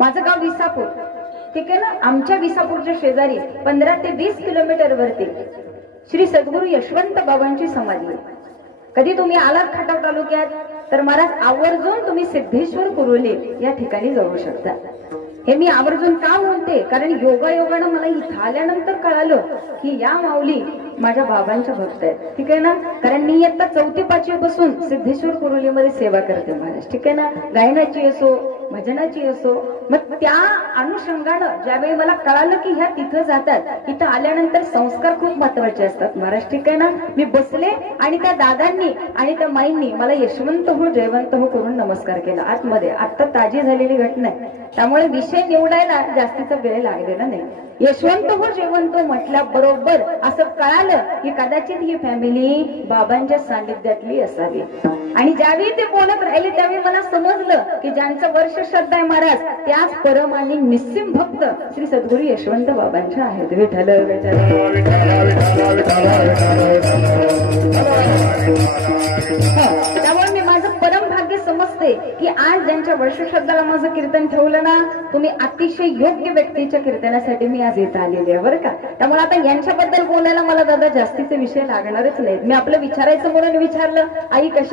माझं गाव विसापूर, ठीक आहे ना. आमच्या विसापूरच्या शेजारी 15 ते 20 किलोमीटर वरती श्री सद्गुरू यशवंत बाबांची समाधी आहे. कधी तुम्ही आलात खटाव तालुक्यात तर महाराज आवर्जून तुम्ही सिद्धेश्वर कुरोले या ठिकाणी जाऊ शकता. हे मी आवर्जून का म्हणते, कारण योगायोगानं मला इथं आल्यानंतर कळालं की या माऊली माझ्या बाबांच्या भक्त आहेत, ठीक आहे ना. कारण मी आता 4थी-5वी पासून सिद्धेश्वर कुरोलीमध्ये सेवा करते महाराज, ठीक आहे ना. गायनाची असो, भजनाची असो. मग त्या अनुषंगानं ज्यावेळी मला कळालं की ह्या तिथं जातात, तिथं आल्यानंतर संस्कार खूप महत्वाचे असतात महाराज, ठीक आहे ना. मी बसले आणि त्या दादांनी आणि त्या माईंनी मला यशवंत हो जयवंत हो करून नमस्कार केला आतमध्ये. आता ताजी झालेली घटना आहे, त्यामुळे विषय निवडायला जास्तीचा वेळ लागलेला नाही. यशवंत हो जयवंत म्हटल्याबरोबर असं कळालं की कदाचित ही फॅमिली बाबांच्या सानिध्यातली असावी. आणि ज्यावेळी ते बोलत राहिले त्यावेळी मला समजलं की ज्यांचं वर्ष श्रद्धा आहे महाराज त्याच परम आणि निस्सिम भक्त श्री सद्गुरू यशवंत बाबांच्या आहेत. विठ्ठल विठ्ठल. त्यामुळे मी माझं परम भाग्य समजते की आज ज्यांच्या वर्ष श्रद्धाला माझं कीर्तन ठेवलं ना, तुम्ही अतिशय योग्य व्यक्तीच्या कीर्तनासाठी मी आज इथं आलेली आहे बरं का. त्यामुळे आता यांच्याबद्दल बोलायला मला दादा जास्तीचे विषय लागणारच नाहीत. मी आपलं विचारायचं म्हणून विचारलं, आई कशा